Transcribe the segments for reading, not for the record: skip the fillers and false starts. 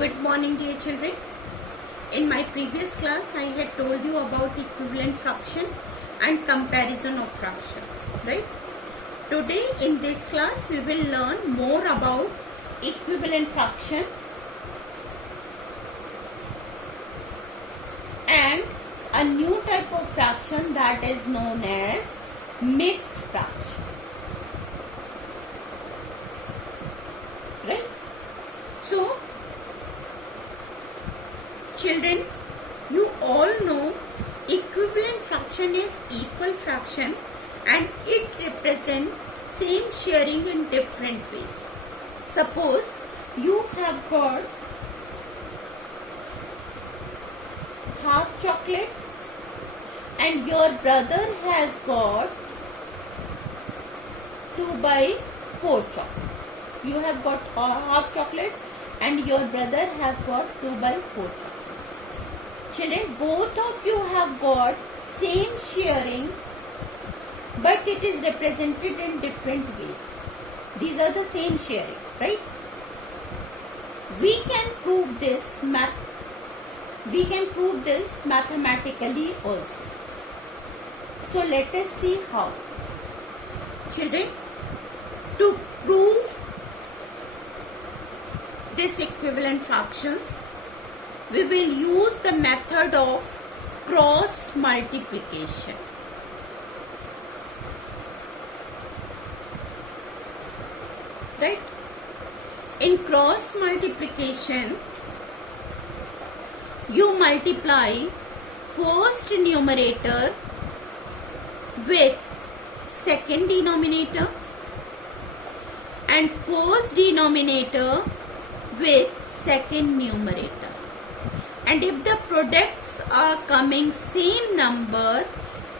Good morning, dear children. In my previous class, I had told you about equivalent fraction and comparison of fraction, right? Today in this class, we will learn more about equivalent fraction and a new type of fraction that is known as mixed fraction, right? So, children, you all know equivalent fraction is equal fraction and it represents same sharing in different ways. Suppose you have got half chocolate and your brother has got 2/4 chocolate. You have got half chocolate and your brother has got 2/4 chocolate. Children, both of you have got same sharing, but it is represented in different ways. These are the same sharing, right? We can prove this mathematically also. So let us see how. Children, to prove this equivalent fractions, we will use the method of cross multiplication. Right? In cross multiplication, you multiply first numerator with second denominator and first denominator with second numerator. And if the products are coming same number,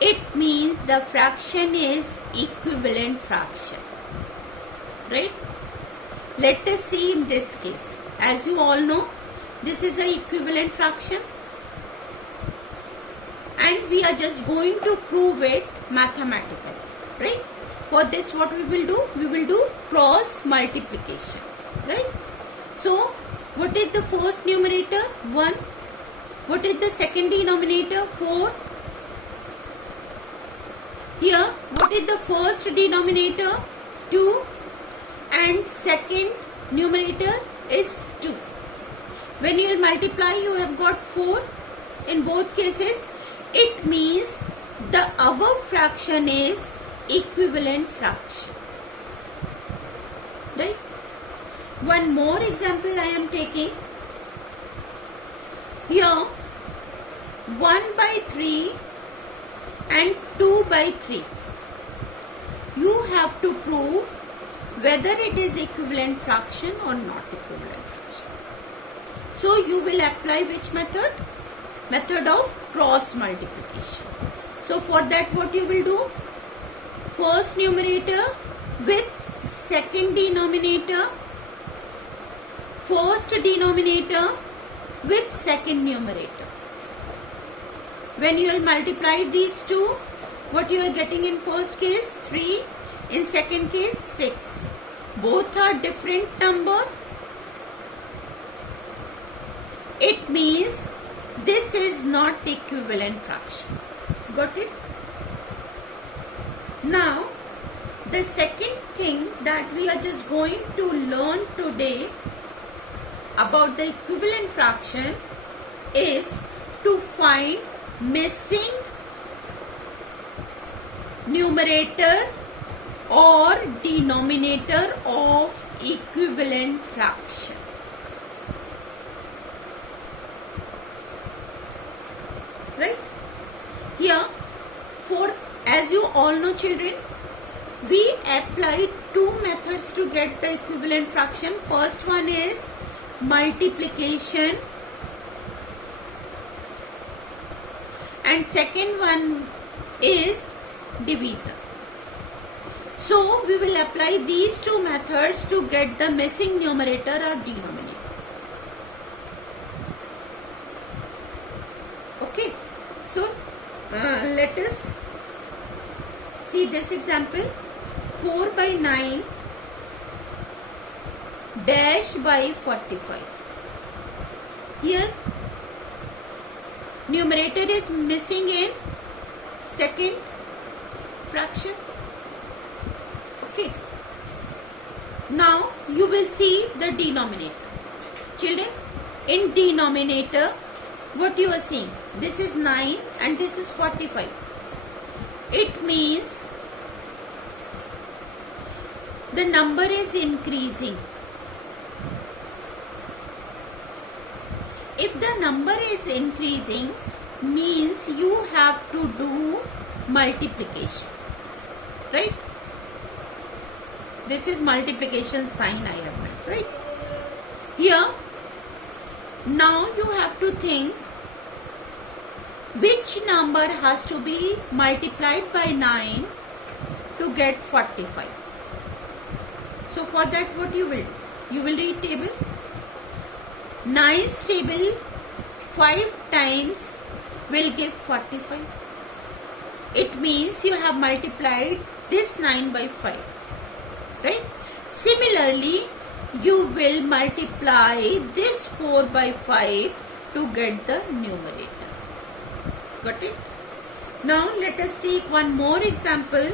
it means the fraction is equivalent fraction. Right? Let us see in this case. As you all know, this is an equivalent fraction. And we are just going to prove it mathematically. Right? For this, what we will do? We will do cross multiplication. Right? So, what is the first numerator? 1. What is the second denominator? 4. Here, what is the first denominator? 2. And second numerator is 2. When you will multiply, you have got 4. In both cases, it means the above fraction is equivalent fraction. Right? One more example I am taking. Here, 1/3 and 2/3. You have to prove whether it is equivalent fraction or not equivalent fraction. So, you will apply which method? Method of cross multiplication. So, for that what you will do? First numerator with second denominator, first denominator with second numerator. When you will multiply these two, what you are getting in first case? 3. In second case, 6. Both are different number. It means this is not equivalent fraction. Got it? Now, the second thing that we are just going to learn today about the equivalent fraction is to find missing numerator or denominator of equivalent fraction. Right? Here, as you all know, children, we applied two methods to get the equivalent fraction. First one is multiplication and second one is division. So we will apply these two methods to get the missing numerator or denominator. Okay, so let us see this example. 4/9 dash by 45. Here numerator is missing in second fraction. Okay. Now you will see the denominator. Children, in denominator, what you are seeing? This is 9 and this is 45. It means the number is increasing. If the number is increasing, means you have to do multiplication, right? This is multiplication sign I have meant, right? Here, now you have to think which number has to be multiplied by 9 to get 45. So for that, what you will do? You will read table. 9's table 5 times will give 45. It means you have multiplied this 9 by 5, right? Similarly, you will multiply this 4 by 5 to get the numerator. Got it? Now let us take one more example.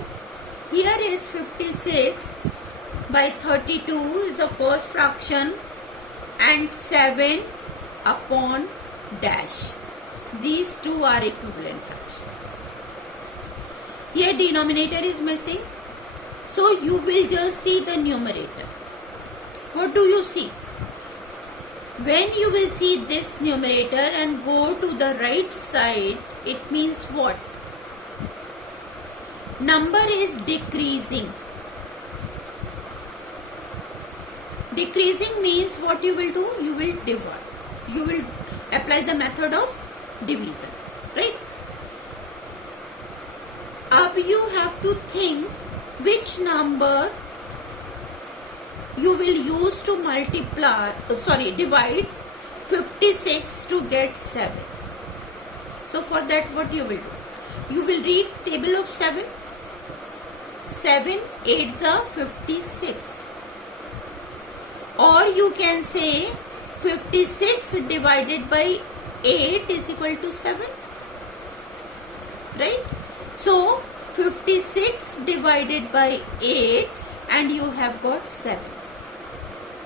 Here is 56 by 32 is the first fraction, and 7 upon dash. These two are equivalent fractions. Here denominator is missing. So you will just see the numerator. What do you see? When you will see this numerator and go to the right side, it means what? Number is decreasing. Decreasing means what you will do? You will divide. You will apply the method of division, right? Now you have to think which number you will use to divide 56 to get 7. So for that, what you will do? You will read table of 7. 7 8s are 56. Or you can say 56 divided by 8 is equal to 7. Right? So 56 divided by 8 and you have got 7.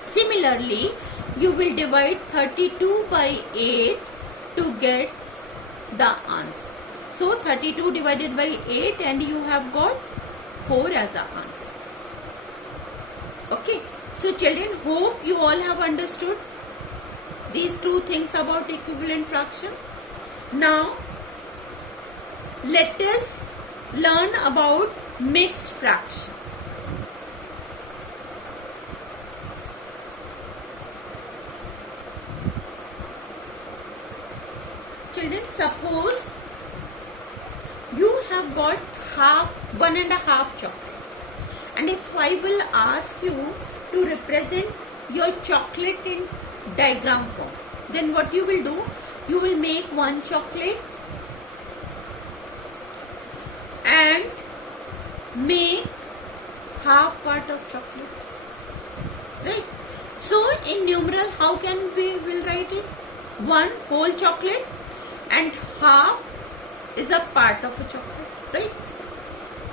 Similarly, you will divide 32 by 8 to get the answer. So 32 divided by 8 and you have got 4 as an answer. Okay. So children, hope you all have understood these two things about equivalent fraction. Now let us learn about mixed fraction. Children, suppose you have got 1.5 chocolate, and if I will ask you to represent your chocolate in diagram form, then what you will do? You will make one chocolate and make half part of chocolate, right? So in numeral, how can we will write it? One whole chocolate and half is a part of a chocolate, right?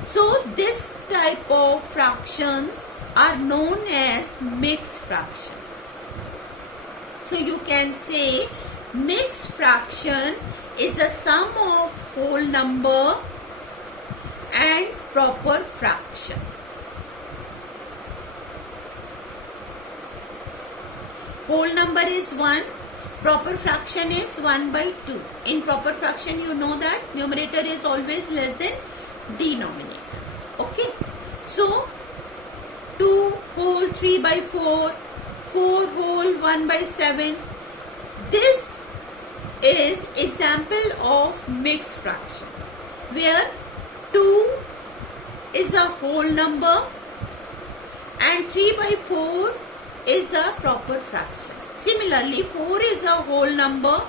So this type of fraction are known as mixed fraction. So you can say mixed fraction is a sum of whole number and proper fraction. Whole number is 1, proper fraction is 1 by 2. In proper fraction, you know that numerator is always less than denominator. Okay. So 2 whole 3 by 4, 4 whole 1 by 7. This is example of mixed fraction where 2 is a whole number and 3 by 4 is a proper fraction. Similarly, 4 is a whole number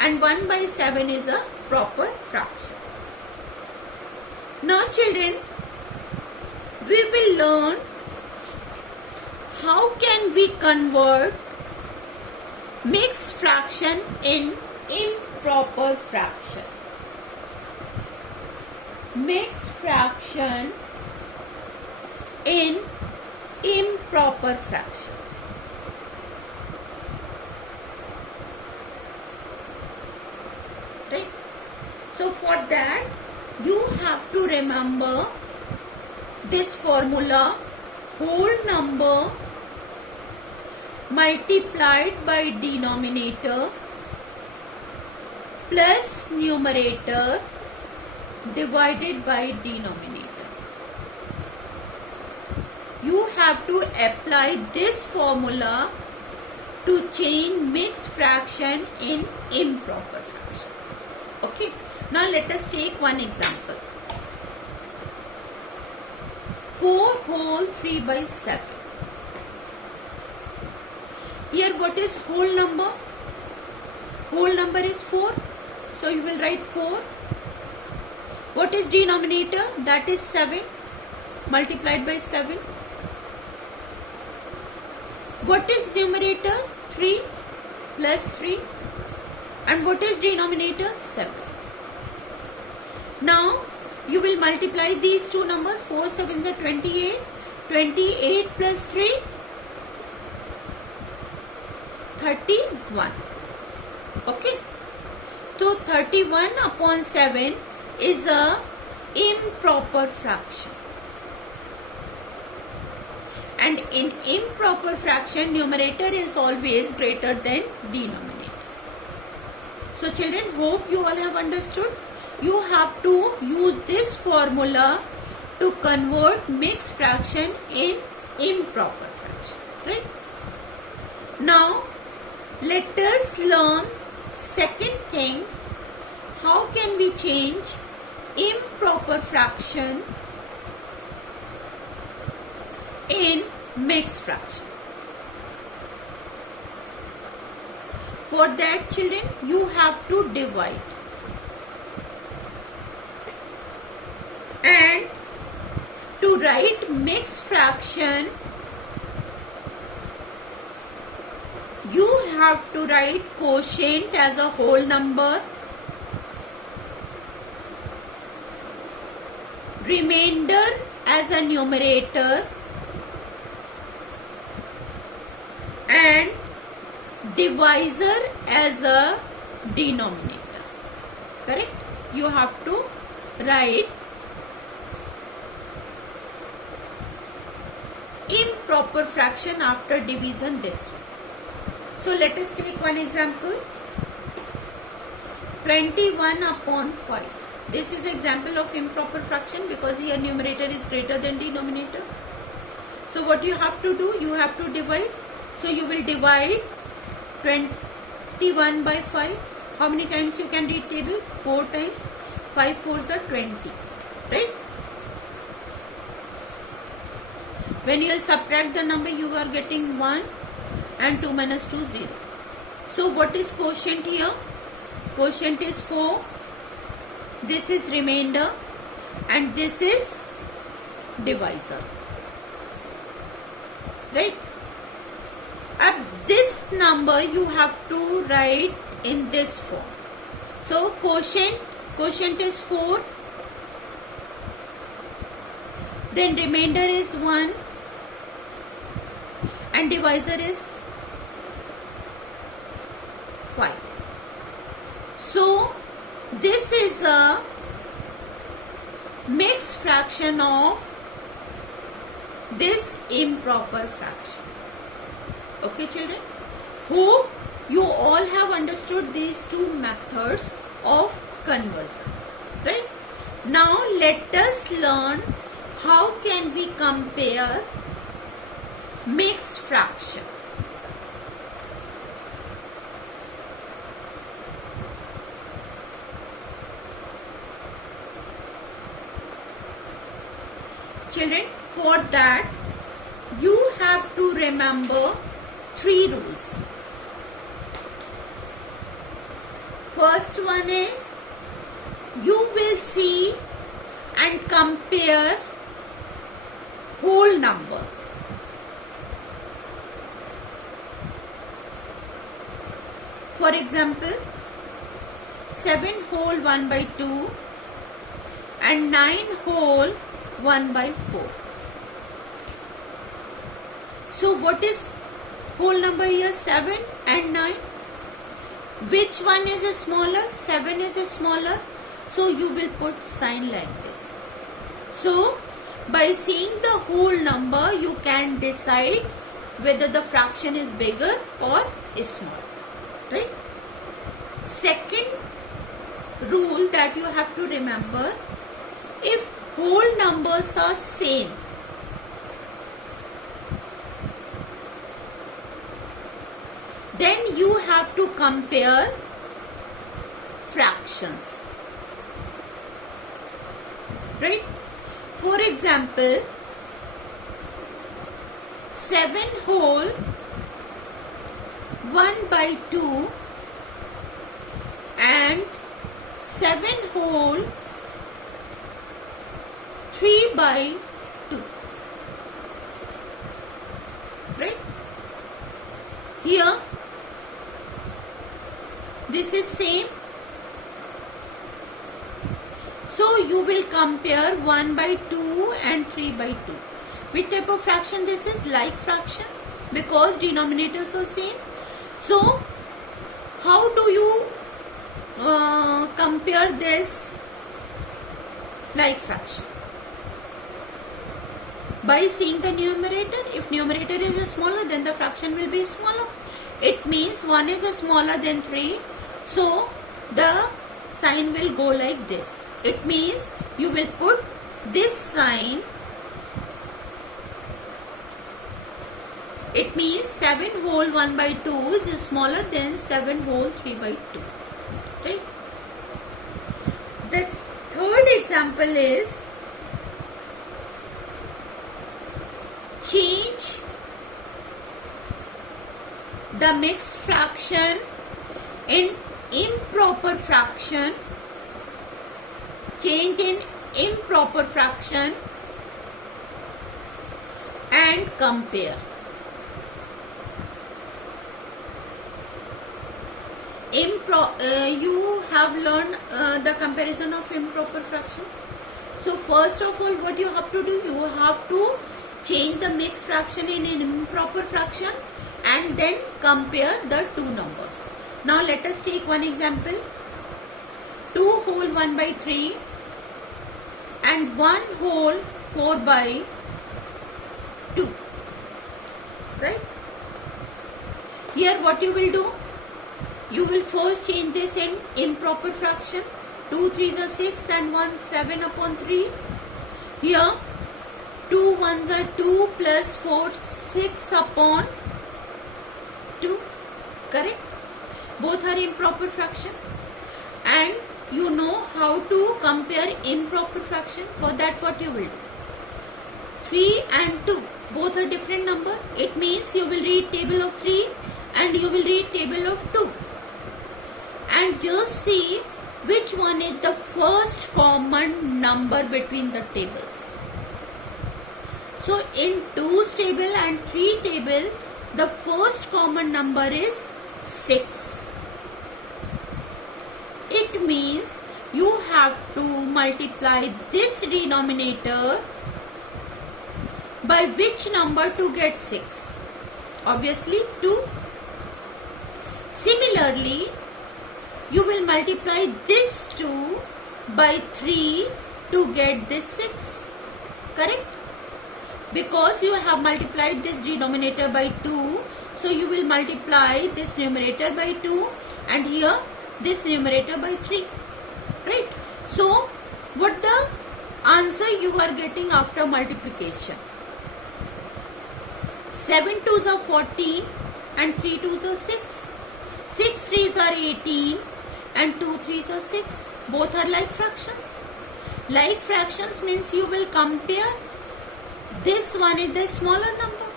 and 1 by 7 is a proper fraction. Now children, we will learn how can we convert mixed fraction in improper fraction. Mixed fraction in improper fraction. Right? So for that you have to remember this formula: whole number multiplied by denominator plus numerator divided by denominator. You have to apply this formula to change mixed fraction in improper fraction. Okay. Now let us take one example. 4 whole 3 by 7. Here what is whole number? Whole number is 4. So you will write 4. What is denominator? That is 7 multiplied by 7. What is numerator? 3 plus 3. And what is denominator? 7. Now you will multiply these two numbers. 4 7s are 28. 28 plus 3, 31. Okay. So 31 upon 7 is a improper fraction. And in improper fraction, numerator is always greater than denominator. So children, hope you all have understood. You have to use this formula to convert mixed fraction in improper fraction. Right? Now, let us learn second thing. How can we change improper fraction in mixed fraction? For that, children, you have to divide. And to write mixed fraction, you have to write quotient as a whole number, remainder as a numerator, and divisor as a denominator. Correct? You have to write improper fraction after division this way. So let us take one example. 21 upon 5. This is example of improper fraction because here numerator is greater than denominator. So what you have to do? You have to divide. So you will divide 21 by 5. How many times you can read table? 4 times. 5 4s are 20. Right? When you will subtract the number, you are getting 1 and 2 minus 2 0. So what is quotient here? Quotient is 4. This is remainder and this is divisor. Right? This number you have to write in this form. So quotient is 4. Then remainder is 1 and divisor is 5. So this is a mixed fraction of this improper fraction. Okay children, hope you all have understood these two methods of conversion. Right? Now let us learn how can we compare mixed fraction. Children, for that you have to remember 3 rules. First one is you will see and compare whole numbers. For example, 7 whole 1 by 2 and 9 whole 1 by 4. So what is whole number here? 7 and 9. Which one is a smaller? 7 is a smaller. So you will put sign like this. So by seeing the whole number, you can decide whether the fraction is bigger or is small. Right? Second rule that you have to remember, if whole numbers are same, then you have to compare fractions. Right? For example, 7 whole 1 by 2 and 7 whole 3 by 2. Right? Here, this is same. So you will compare 1 by 2 and 3 by 2. Which type of fraction this is? Like fraction, because denominators are same. So how do you compare this like fraction? By seeing the numerator. If numerator is smaller, then the fraction will be smaller. It means 1 is smaller than 3. So the sign will go like this. It means you will put this sign. It means 7 whole 1 by 2 is smaller than 7 whole 3 by 2. Right? This third example is change the mixed fraction in improper fraction. Change in improper fraction and compare. You have learned the comparison of improper fraction. So first of all, what you have to do? You have to change the mixed fraction in an improper fraction and then compare the two numbers. Now let us take one example. 2 whole 1 by 3 and 1 whole 4 by 2. Right? Here what you will do? You will first change this in improper fraction. 2 3s are 6 and 1 7 upon 3. Here 2 1s are 2 plus 4 6 upon 2. Correct? Both are improper fraction. And you know how to compare improper fraction. For that what you will do? 3 and 2 both are different number. It means you will read table of 3 and you will read table of 2. And just see which one is the first common number between the tables. So in 2's table and 3 table, the first common number is 6. It means you have to multiply this denominator by which number to get 6? Obviously 2. Similarly, you will multiply this 2 by 3 to get this 6. Correct? Because you have multiplied this denominator by 2, so you will multiply this numerator by 2 and here this numerator by 3. Right? So what the answer you are getting after multiplication? 7 2s are 14 and 3 2s are 6. 6 3s are 18 and 2 3s are 6. Both are like fractions. Like fractions means you will compare. This one is the smaller number.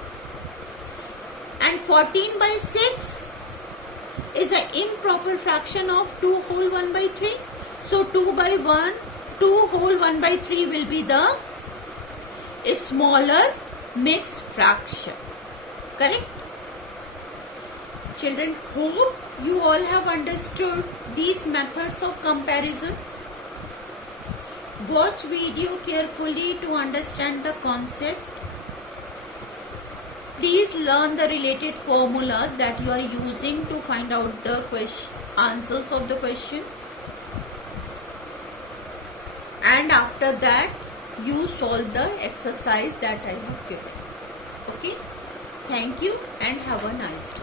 And 14 by 6 is an improper fraction of 2 whole 1 by 3. So 2 by 1, 2 whole 1 by 3 will be the smaller mixed fraction. Correct? Children, hope you all have understood these methods of comparison. Watch video carefully to understand the concept. Please learn the related formulas that you are using to find out the answers of the question. And after that, you solve the exercise that I have given. Okay? Thank you and have a nice day.